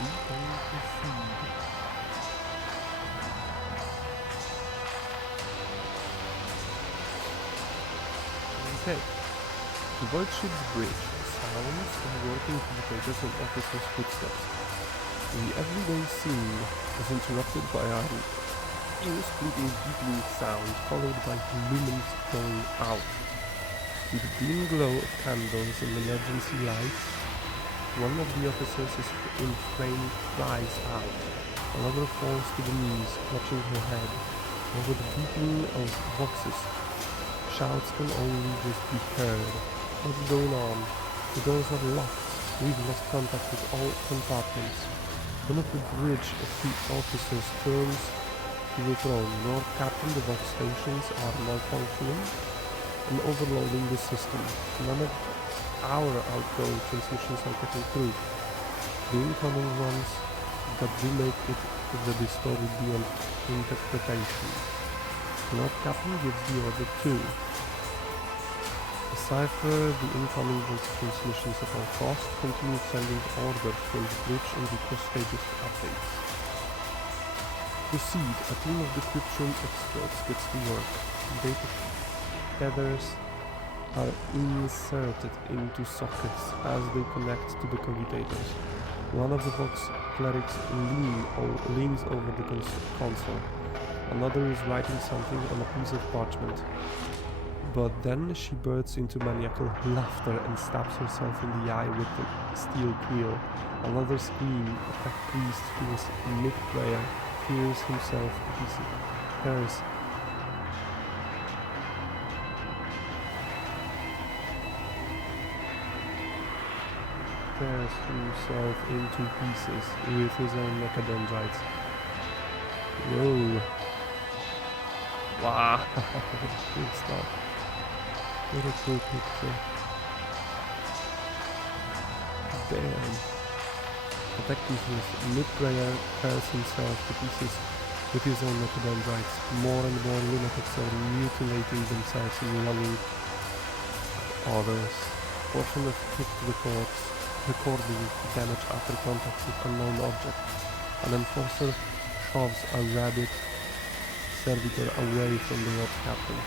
we going to proceed. Okay. The Void Ship's bridge sounds of working communicators and officers' footsteps. The everyday scene is interrupted by a ear-splitting beeping sound followed by lumens going out. With the dim glow of candles and emergency lights, one of the officers in frame flies out. Another falls to the knees, clutching her head. Over the beeping of boxes, shouts can only just be heard. What's going on? The doors are locked. We've lost contact with all compartments. One of the bridge officers turns to the throne. Lord Captain, the box stations are malfunctioning and overloading the system. None of our outgoing transmissions are getting through. The incoming ones that do make it the distorted beyond interpretation. Lord Captain gives the order to decipher the incoming voice transmissions at all costs, continue sending orders from the bridge and request status updates. Proceed. A team of decryption experts gets to work. Data tethers are inserted into sockets as they connect to the commutators. One of the Vox clerics leans over the console. Another is writing something on a piece of parchment. But then she bursts into maniacal laughter and stabs herself in the eye with the steel quill. Another scream. A tech priest who is mid-prayer tears himself to pieces. Tears himself into pieces with his own mechadendrites. Whoa. Wow. Good stuff. What a cool picture. Damn. Detective mid-prayer tears himself to pieces with his own mechadendrites. More and more lunatics are mutilating themselves and longing others. Portion of picked recording damage after contact with unknown object. An enforcer shoves a rabid servitor away from the Lord Captain.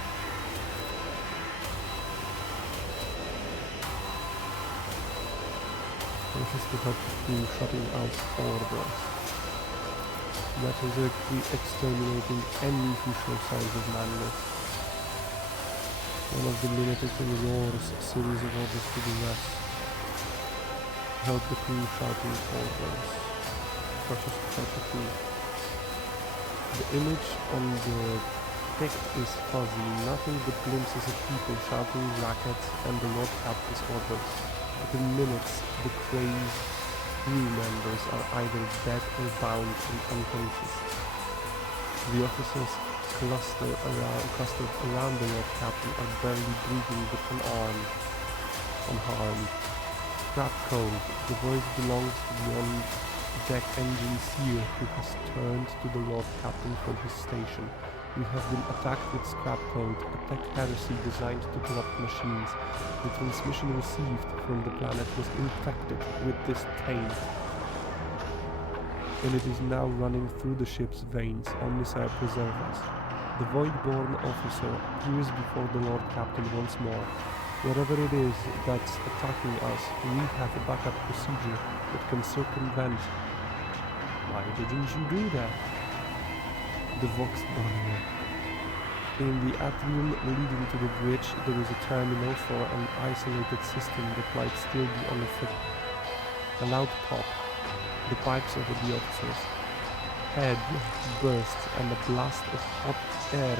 Pushes to help through shutting out orders. Metaphysically exterminating any who show signs of madness. One of the lunatics roars a series of orders to the rest. Help the crew shouting orders. Crushes to help the crew. The image on the pic is fuzzy, nothing but glimpses of people shouting rackets and the Lord Captain's orders. Within minutes, the crazed crew members are either dead or bound and unconscious. The officers clustered around the Lord Captain are barely breathing but unharmed. Scrap code. The voice belongs to the on-deck engine seer who has turned to the Lord Captain from his station. We have been attacked with scrap code, a tech heresy designed to corrupt machines. The transmission received from the planet was infected with this taint, and it is now running through the ship's veins. Omnisire preserve us. The Void-born officer appears before the Lord Captain once more. Whatever it is that's attacking us, we have a backup procedure that can circumvent. Why didn't you do that? The Vox barrier. In the atrium leading to the bridge, there is a terminal for an isolated system that might still be unaffected. A loud pop. The pipes over the officers' head burst, and a blast of hot air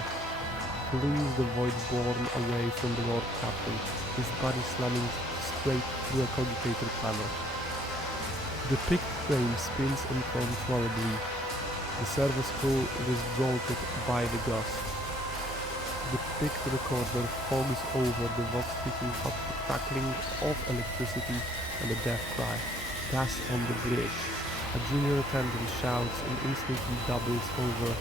flings the Void-born away from the Lord Captain, his body slamming straight through a cogitator panel. The picked frame spins uncontrollably. The servo screw was jolted by the gust. The picked recorder fogs over the Vox picking up the crackling of electricity and a death cry. Gas on the bridge. A junior attendant shouts and instantly doubles over,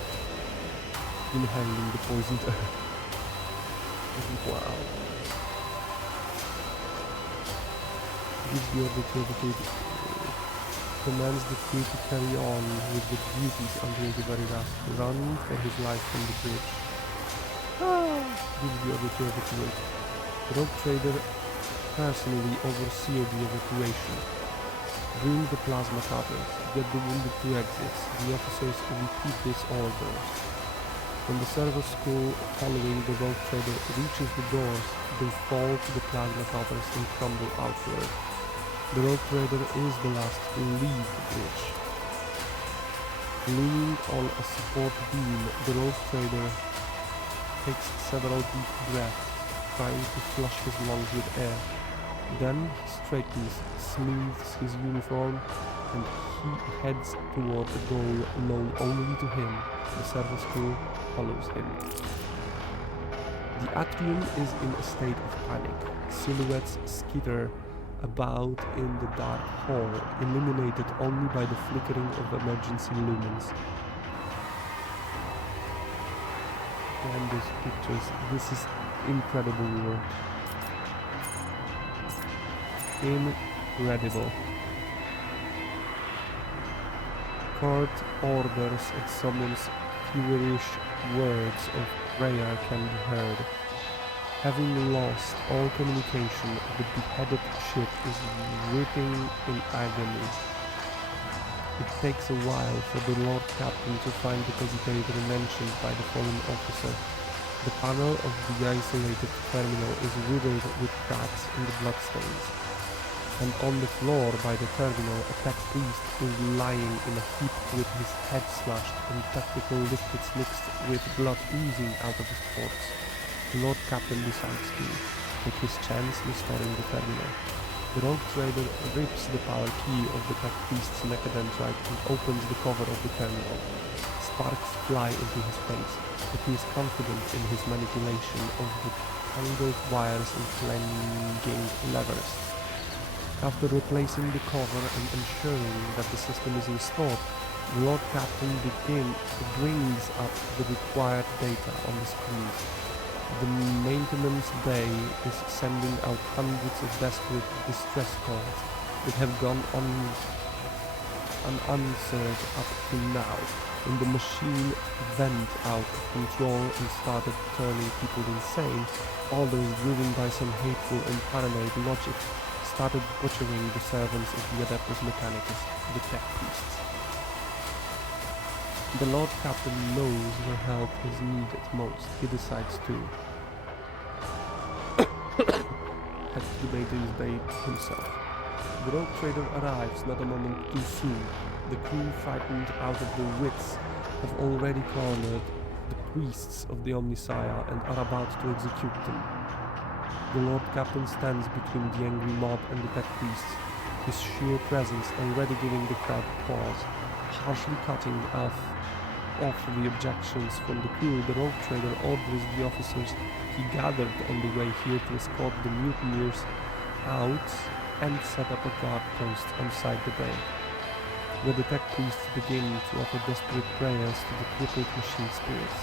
inhaling the poisoned air. Wow. Gives the order to evacuate. commands the crew to carry on with the duties until the very last, running for his life from the bridge. Gives the order to evacuate. The rogue trader personally oversees the evacuation. Bring the plasma cutters, get the wounded to exits. The officers repeat these orders. When the server school following the rogue trader reaches the doors, they fall to the plasma cutters and crumble outward. The rogue trader is the last to leave the bridge. Leaning on a support beam, the rogue trader takes several deep breaths, trying to flush his lungs with air. Then he straightens, smooths his uniform, and he heads toward a goal known only to him. The server school follows him. The atrium is in a state of panic. Silhouettes skitter about in the dark hall, illuminated only by the flickering of emergency lumens. And these pictures, this is incredible work. Incredible. Court orders and summons feverish words of prayer can be heard. Having lost all communication, the beheaded ship is writhing in agony. It takes a while for the Lord Captain to find the cogitator mentioned by the fallen officer. The panel of the isolated terminal is riddled with cracks and bloodstains. And on the floor by the terminal, a tech priest is lying in a heap with his head slashed and tactical liquids mixed with blood oozing out of his pores. The Lord Captain decides to take his chance restoring the terminal. The rogue trader rips the power key of the tech priest's mechadendrite and opens the cover of the terminal. Sparks fly into his face, but he is confident in his manipulation of the tangled wires and clanging levers. After replacing the cover and ensuring that the system is restored, the Lord Captain brings up the required data on the screens. The maintenance bay is sending out hundreds of desperate distress calls that have gone unanswered up to now, when the machine went out of control and started turning people insane. Others, driven by some hateful and paranoid logic, started butchering the servants of the Adeptus Mechanicus, the tech priests. The Lord Captain knows where help is needed most. He decides to head to the Maintenance Bay himself. The rogue trader arrives not a moment too soon. The crew, frightened out of their wits, have already cornered the priests of the Omnissiah and are about to execute them. The Lord Captain stands between the angry mob and the tech priests, his sheer presence already giving the crowd pause, harshly cutting off the objections from the crew. The rogue trader orders the officers he gathered on the way here to escort the mutineers out and set up a guard post inside the bay, where the tech priests begin to offer desperate prayers to the crippled machine spirits.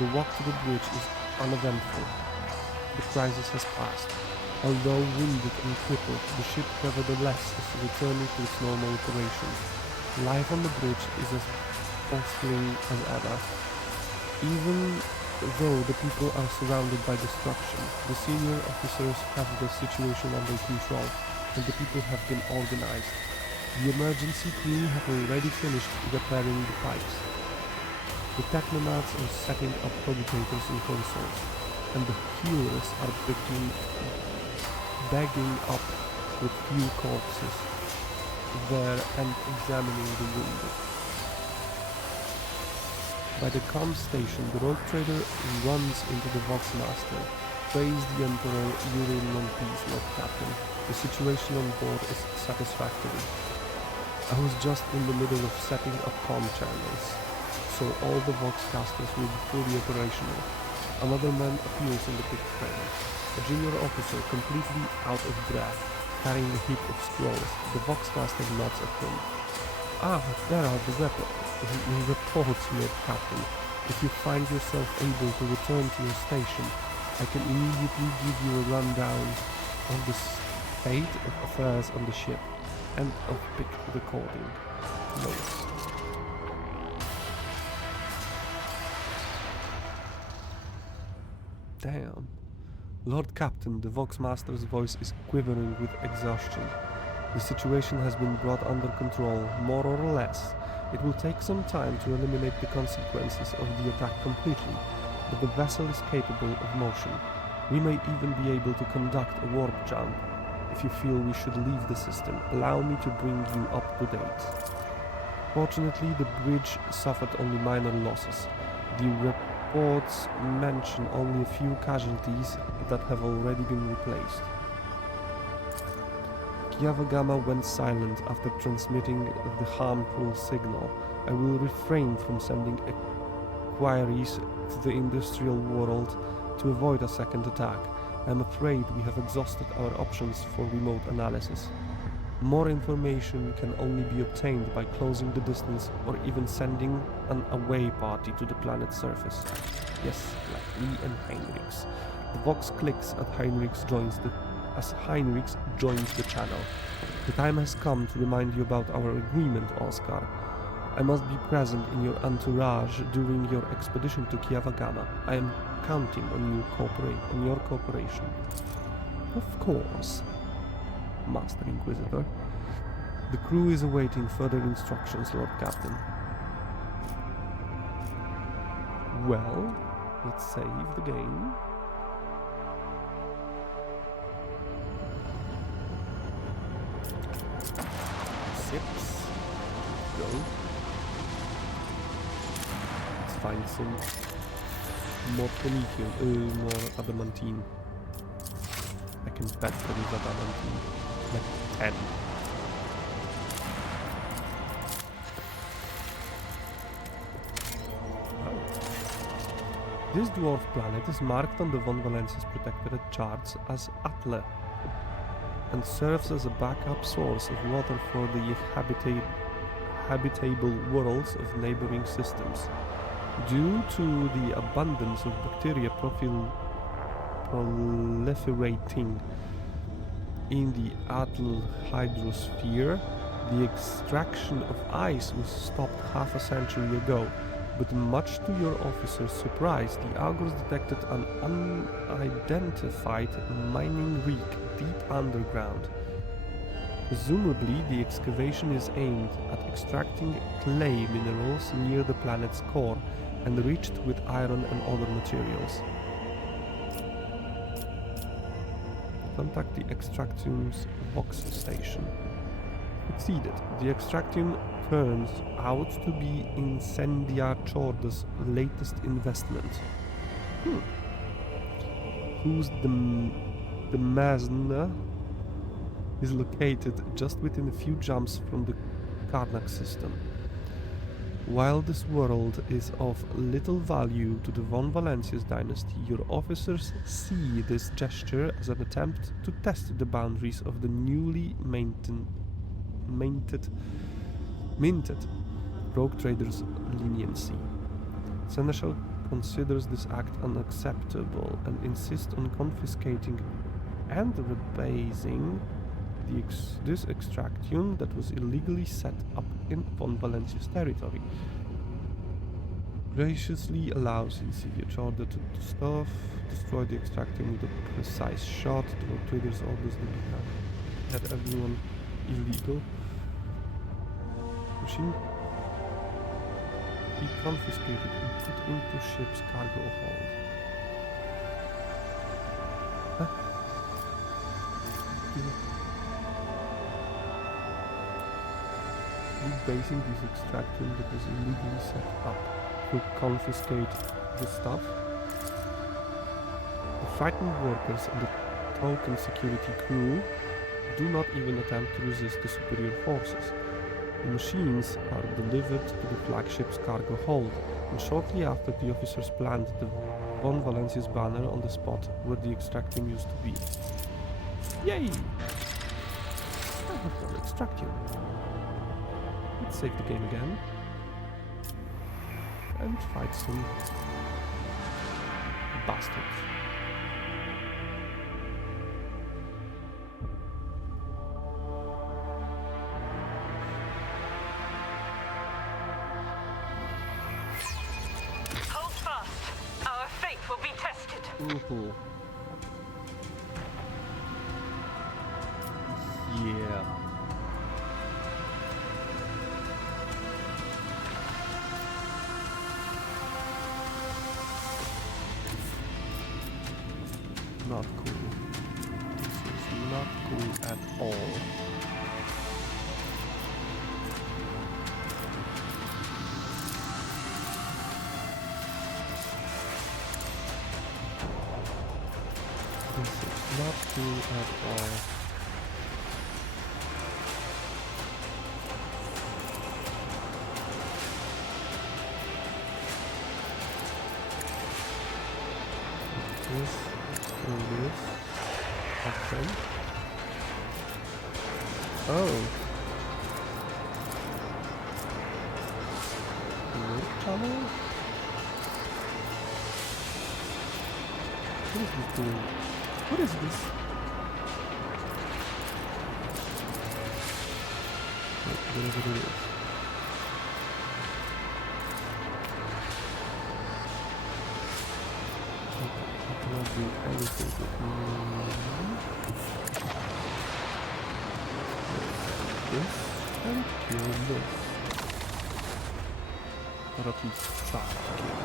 The walk to the bridge is uneventful. The crisis has passed. Although wounded and crippled, the ship nevertheless is returning to its normal operations. Life on the bridge is as bustling as ever. Even though the people are surrounded by destruction, the senior officers have the situation under control, and the people have been organized. The emergency crew have already finished repairing the pipes. The technonads are setting up cogitators and consoles, and the healers are bagging up with few corpses there and examining the wounded. By the comm station, the rogue trader runs into the Voxmaster. Praise the Emperor, you're in one piece, Lord Captain. The situation on board is satisfactory. I was just in the middle of setting up comm channels, so all the Voxcasters will be fully operational. Another man appears in the big frame. A junior officer, completely out of breath, carrying a heap of scrolls. The Voxcaster nods at him. Ah, there are the reports, Lord Captain. If you find yourself able to return to your station, I can immediately give you a rundown of the state of affairs on the ship. End of big recording. Notes. Damn. Lord Captain, the Vox Master's voice is quivering with exhaustion. The situation has been brought under control, more or less. It will take some time to eliminate the consequences of the attack completely, but the vessel is capable of motion. We may even be able to conduct a warp jump. If you feel we should leave the system, allow me to bring you up to date. Fortunately, the bridge suffered only minor losses. The reports mention only a few casualties that have already been replaced. Kiavagama went silent after transmitting the harmful signal. I will refrain from sending inquiries to the industrial world to avoid a second attack. I am afraid we have exhausted our options for remote analysis. More information can only be obtained by closing the distance or even sending an away party to the planet's surface. Yes, like me and Heinrichs. The Vox clicks as Heinrichs joins the channel. The time has come to remind you about our agreement, Oscar. I must be present in your entourage during your expedition to Kiavagama. I am counting on your cooperation. Of course, Master Inquisitor. The crew is awaiting further instructions, Lord Captain. Well, let's save the game. Sips. Go. Let's find some more promethium, more adamantine. I can bet there is adamantine. Like 10. Oh. This dwarf planet is marked on the Von Valencia's protectorate charts as Atle, and serves as a backup source of water for the habitable worlds of neighboring systems. Due to the abundance of bacteria proliferating in the Atle hydrosphere, the extraction of ice was stopped half a century ago, but much to your officer's surprise, the Augurs detected an unidentified mining reek deep underground. Presumably, the excavation is aimed at extracting clay minerals near the planet's core, enriched with iron and other materials. Contact the Extractium's Vox station. Succeeded. The Extractium turns out to be Incendia Chorda's latest investment. Whose the Mazna is located just within a few jumps from the Karnak system. While this world is of little value to the Von Valencia's dynasty, your officers see this gesture as an attempt to test the boundaries of the newly minted rogue traders' leniency. Seneschal considers this act unacceptable and insists on confiscating and rebasing this extraction that was illegally set up in Von Valencia's territory. Graciously allows Insidia Chorda to destroy the extraction with a precise shot. The rogue traders orders the had everyone illegal. Machine be confiscated and put into ship's cargo hold. Huh? Rebasing this extraction that was illegally set up will confiscate the stuff. The frightened workers and the token security crew do not even attempt to resist the superior forces. The machines are delivered to the flagship's cargo hold, and shortly after the officers planted the Von Valencia's banner on the spot where the extractium used to be. Yay! I have done extractium. Let's save the game again and fight some bastards. Mm-hmm. Yeah. Not cool. This is not cool at all. This is not cool at all. This option. Oh. Wood panel? What is this doing? What is this? Whatever it is. Okay, I cannot do anything with this and kill this. Or at least try to kill it.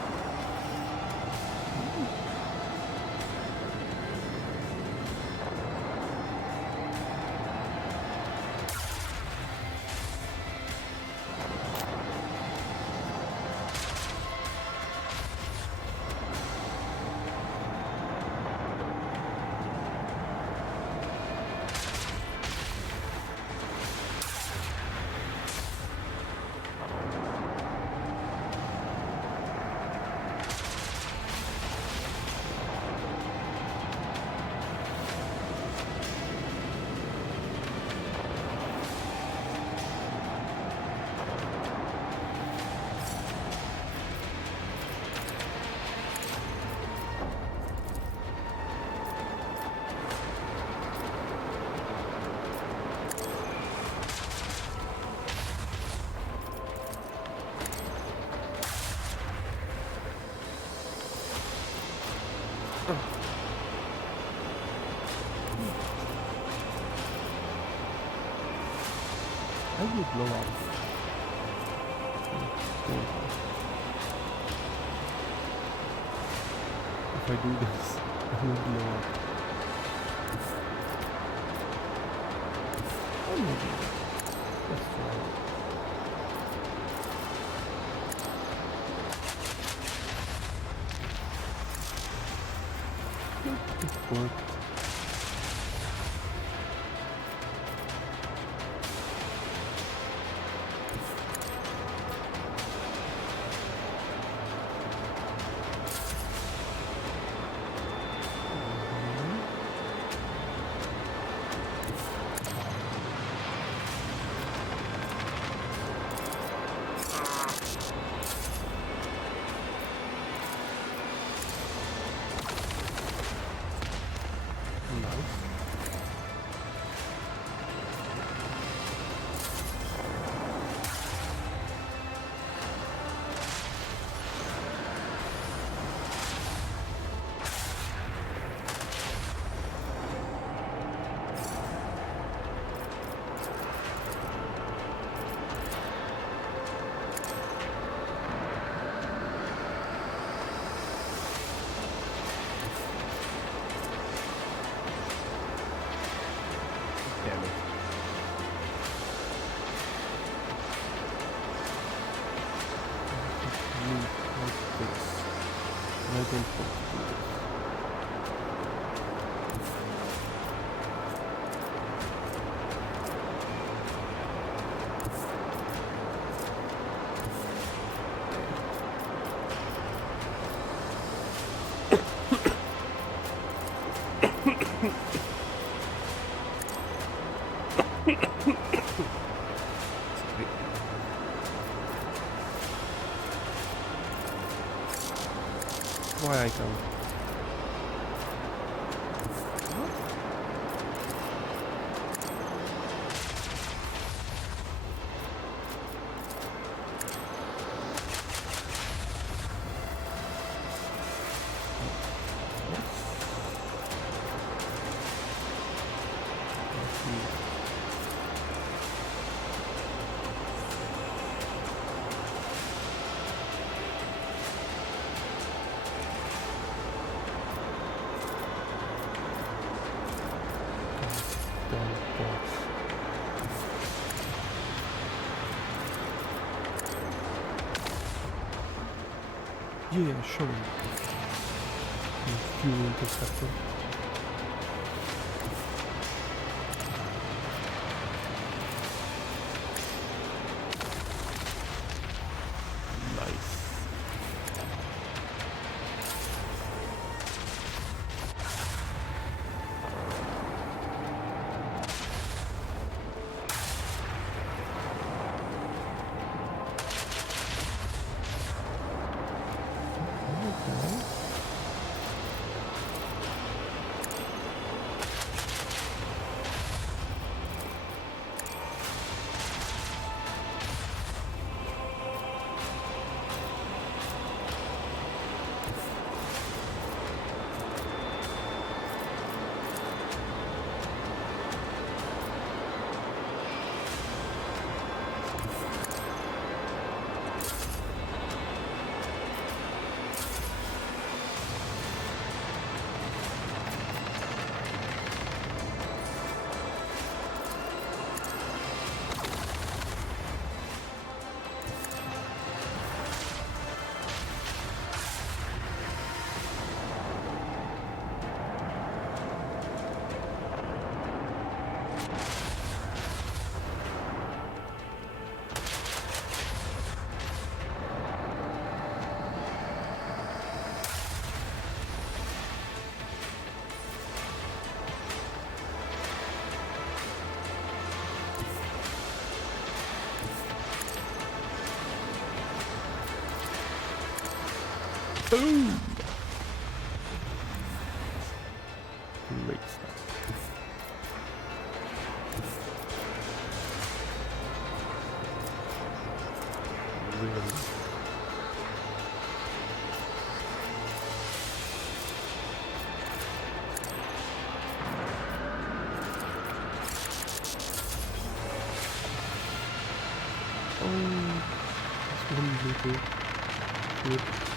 I will blow up. If I do this, I will blow up. Oh, maybe. Let's try it. It worked. Damn it. I don't want to do this. Why I can't? Yeah, sure. Fuel interceptor. Nice. Okay. Boom! Great stuff. Really. Oh, this one little good.